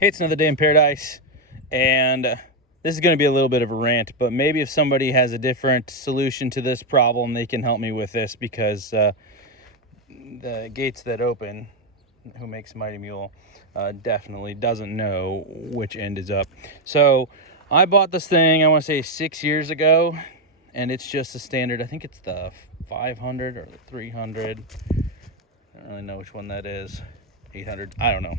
Hey, it's another day in paradise, and this is going to be a little bit of a rant, but maybe if somebody has a different solution to this problem, they can help me with this, because the gates that open, who makes Mighty Mule, definitely doesn't know which end is up. So I bought this thing, I want to say 6 years ago, and it's just a standard. I think it's the 500 or the 300. I don't really know which one that is. 800, I don't know.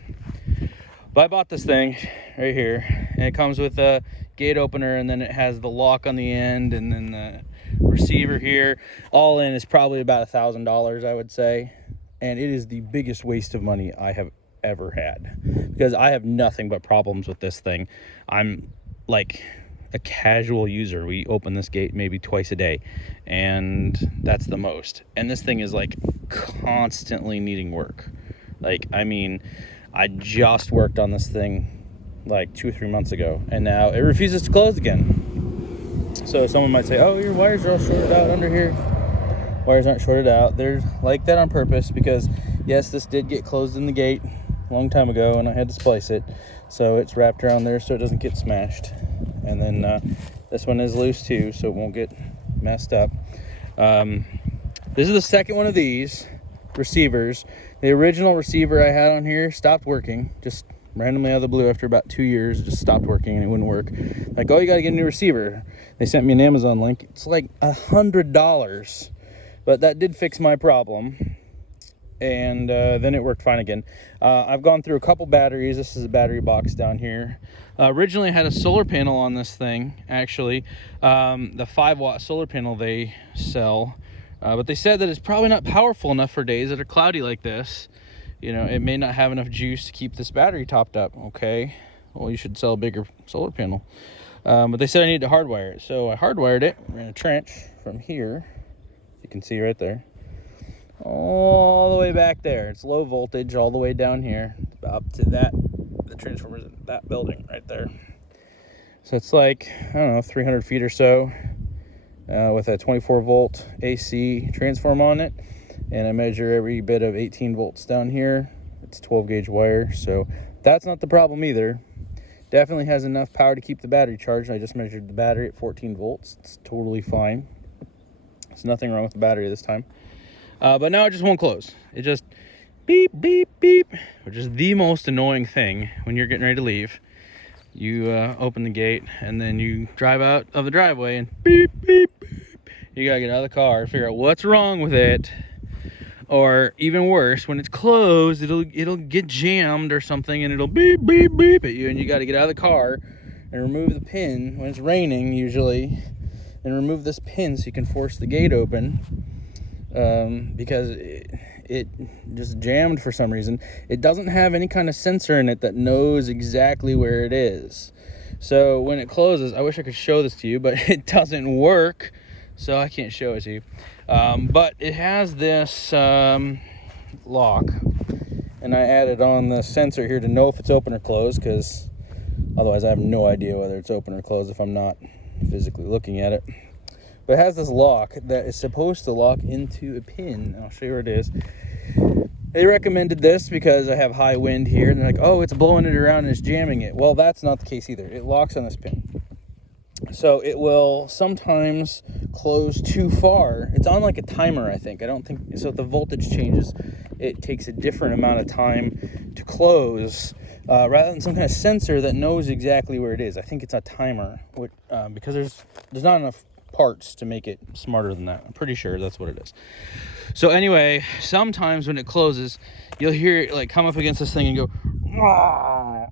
But I bought this thing right here, and it comes with a gate opener, and then it has the lock on the end, and then the receiver here. All in is probably about $1,000, I would say. And it is the biggest waste of money I have ever had, because I have nothing but problems with this thing. I'm like a casual user. We open this gate maybe twice a day, and that's the most. And this thing is like constantly needing work. Like, I mean, I just worked on this thing like 2 or 3 months ago, and now it refuses to close again. So someone might say, oh, your wires are all shorted out under here. Wires aren't shorted out. They're like that on purpose, because yes, this did get closed in the gate a long time ago, and I had to splice it, so it's wrapped around there so it doesn't get smashed. And then this one is loose too, so it won't get messed up. This is the second one of these receivers. The original receiver I had on here stopped working, just randomly out of the blue. After about 2 years, it just stopped working and it wouldn't work. Like, oh, you gotta get a new receiver. They sent me an Amazon link. It's like $100, but that did fix my problem, and then it worked fine again. I've gone through a couple batteries. This is a battery box down here. Originally I had a solar panel on this thing, actually. The 5-watt solar panel they sell. But they said that it's probably not powerful enough for days that are cloudy like this. You know, it may not have enough juice to keep this battery topped up. Okay, well, you should sell a bigger solar panel. But they said I needed to hardwire it. So I hardwired it. Ran a trench from here. You can see right there. All the way back there. It's low voltage all the way down here. Up to that. The transformer's in that building right there. So it's like, I don't know, 300 feet or so. With a 24 volt AC transform on it, and I measure every bit of 18 volts down here. It's 12 gauge wire, so that's not the problem either. Definitely has enough power to keep the battery charged. I just measured the battery at 14 volts. It's totally fine. There's nothing wrong with the battery this time. But now it just won't close. It just beep, beep, beep, which is the most annoying thing when you're getting ready to leave. You open the gate, and then you drive out of the driveway, and beep, beep, beep. You gotta get out of the car, figure out what's wrong with it. Or even worse, when it's closed, it'll get jammed or something, and it'll beep, beep, beep at you, and you gotta get out of the car and remove the pin when it's raining usually, and remove this pin so you can force the gate open, because it just jammed for some reason. It doesn't have any kind of sensor in it that knows exactly where it is. So when it closes, I wish I could show this to you, but it doesn't work, so I can't show it to you. But it has this lock, and I added on the sensor here to know if it's open or closed, because otherwise I have no idea whether it's open or closed if I'm not physically looking at it. But it has this lock that is supposed to lock into a pin. I'll show you where it is. They recommended this because I have high wind here, and they're like, oh, it's blowing it around and it's jamming it. Well, that's not the case either. It locks on this pin. So it will sometimes close too far. It's on like a timer, I think. I don't think, so if the voltage changes, it takes a different amount of time to close, rather than some kind of sensor that knows exactly where it is. I think it's a timer, because there's not enough parts to make it smarter than that. I'm pretty sure that's what it is. So anyway, sometimes when it closes, you'll hear it like come up against this thing and go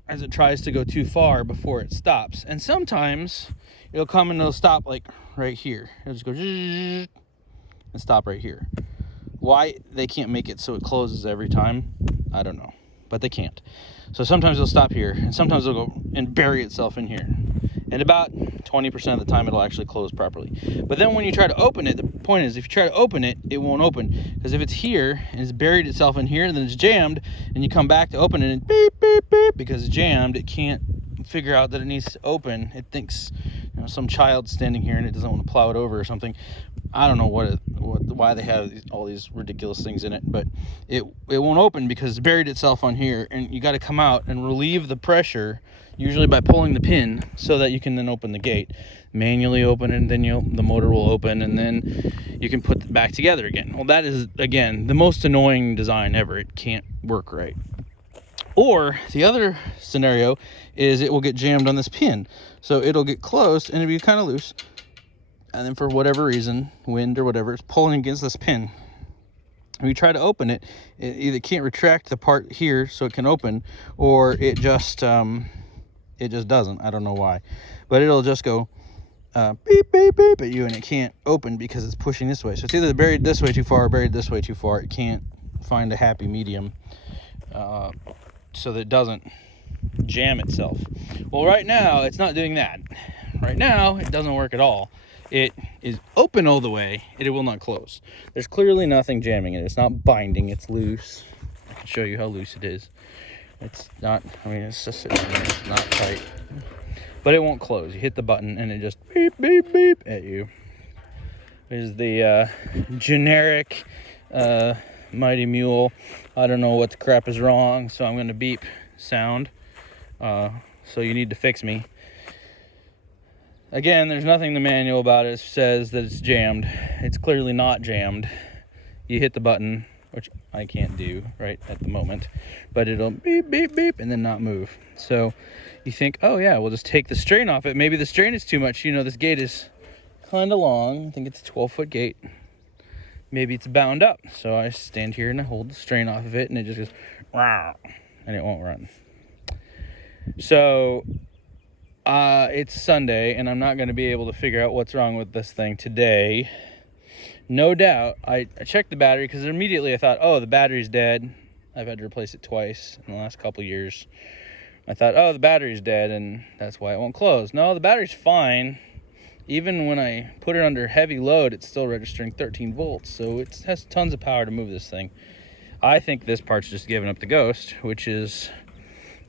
as it tries to go too far before it stops. And sometimes it'll come and it'll stop like right here. It'll just go and stop right here. Why they can't make it so it closes every time, I don't know, but they can't. So sometimes it'll stop here, and sometimes it'll go and bury itself in here. And about 20% of the time it'll actually close properly. But then when you try to open it, the point is, if you try to open it, it won't open. Because if it's here and it's buried itself in here, then it's jammed, and you come back to open it and beep, beep, beep, because it's jammed, it can't figure out that it needs to open. It thinks, you know, some child standing here and it doesn't want to plow it over or something. I don't know why they have all these ridiculous things in it, but it won't open because it's buried itself on here, and you got to come out and relieve the pressure, usually by pulling the pin, so that you can then open the gate. Manually open it, and then the motor will open, and then you can put it back together again. Well, that is, again, the most annoying design ever. It can't work right. Or the other scenario is it will get jammed on this pin. So it'll get closed and it'll be kind of loose. And then for whatever reason, wind or whatever, it's pulling against this pin. When you try to open it, it either can't retract the part here so it can open, or it just doesn't. I don't know why. But it'll just go beep, beep, beep at you, and it can't open because it's pushing this way. So it's either buried this way too far or buried this way too far. It can't find a happy medium so that it doesn't jam itself. Well, right now, it's not doing that. Right now, it doesn't work at all. It is open all the way, and it will not close. There's clearly nothing jamming it. It's not binding, it's loose. I can show you how loose it is. It's not, I mean, it's just sitting there. It's not tight. But it won't close. You hit the button, and it just beep, beep, beep at you. Is the generic Mighty Mule. I don't know what the crap is wrong, so I'm going to beep sound. So you need to fix me. Again, there's nothing in the manual about it. It says that it's jammed. It's clearly not jammed. You hit the button, which I can't do right at the moment, but it'll beep, beep, beep, and then not move. So you think, oh yeah, we'll just take the strain off it. Maybe the strain is too much. You know, this gate is kind of long. I think it's a 12-foot gate. Maybe it's bound up. So I stand here and I hold the strain off of it, and it just goes, wow, and it won't run. So it's Sunday, and I'm not going to be able to figure out what's wrong with this thing today. No doubt, I checked the battery because immediately I thought, oh, the battery's dead. I've had to replace it twice in the last couple years. I thought, oh, the battery's dead, and that's why it won't close. No, the battery's fine. Even when I put it under heavy load, it's still registering 13 volts, so it has tons of power to move this thing. I think this part's just giving up the ghost, which is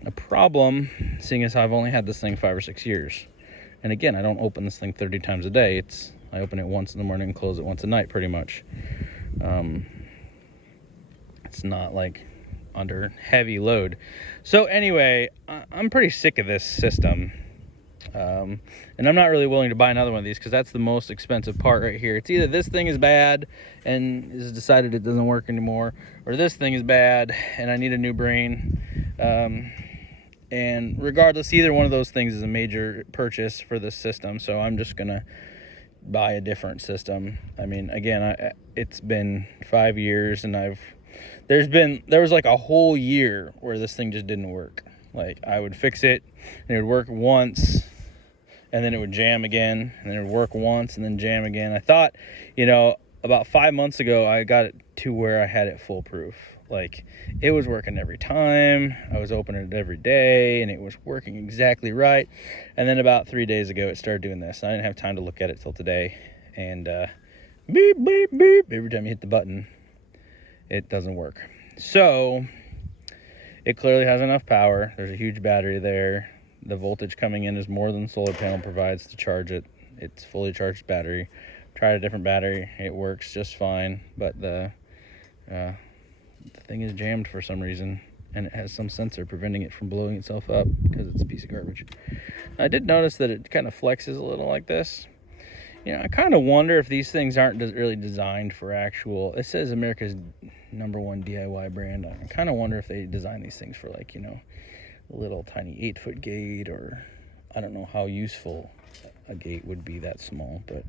a problem, seeing as I've only had this thing 5 or 6 years. And again, I don't open this thing 30 times a day. I open it once in the morning and close it once at night, pretty much. It's not like under heavy load. So anyway, I'm pretty sick of this system. And I'm not really willing to buy another one of these because that's the most expensive part right here. It's either this thing is bad and has decided it doesn't work anymore, or this thing is bad and I need a new brain. And regardless, either one of those things is a major purchase for this system, so I'm just gonna buy a different system. I mean, again, it's been 5 years, and there was like a whole year where this thing just didn't work. Like, I would fix it and it would work once, and then it would jam again, and then it would work once and then jam again. I thought, about 5 months ago, I got it to where I had it foolproof. Like, it was working every time. I was opening it every day, and it was working exactly right. And then about 3 days ago, it started doing this. I didn't have time to look at it till today. And beep, beep, beep. Every time you hit the button, it doesn't work. So it clearly has enough power. There's a huge battery there. The voltage coming in is more than the solar panel provides to charge it. It's fully charged battery. Tried a different battery. It works just fine, but the thing is jammed for some reason, and it has some sensor preventing it from blowing itself up because it's a piece of garbage. I did notice that it kind of flexes a little like this. I kind of wonder if these things aren't really designed for actual, it says America's #1 DIY brand. I kind of wonder if they design these things for, like, a little tiny 8-foot gate, or I don't know how useful a gate would be that small, but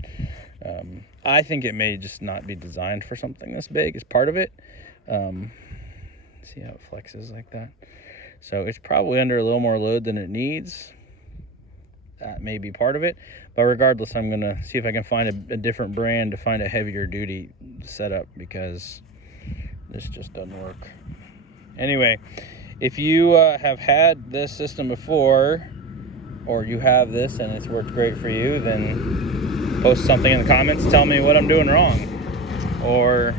I think it may just not be designed for something this big as part of it. See how it flexes like that? So it's probably under a little more load than it needs. That may be part of it, but regardless, I'm gonna see if I can find a different brand to find a heavier duty setup, because this just doesn't work. Anyway, if you have had this system before, or you have this and it's worked great for you, then post something in the comments, tell me what I'm doing wrong. Or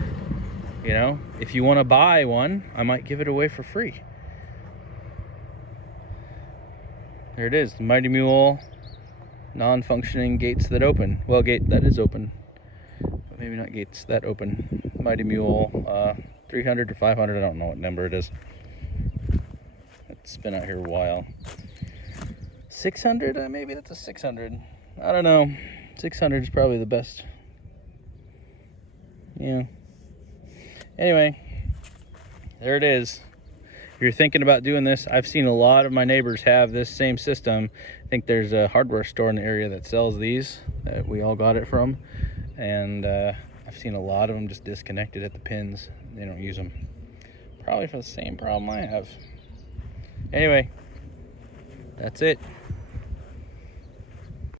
if you want to buy one, I might give it away for free. There it is, the Mighty Mule non-functioning gates that open. Well, gate that is open. maybe not gates that open. Mighty Mule, 300 or 500, I don't know what number it is. It's been out here a while. 600, maybe that's a 600. I don't know. 600 is probably the best. Yeah. Anyway, there it is. If you're thinking about doing this, I've seen a lot of my neighbors have this same system. I think there's a hardware store in the area that sells these that we all got it from. And I've seen a lot of them just disconnected at the pins. They don't use them. Probably for the same problem I have. Anyway, that's it.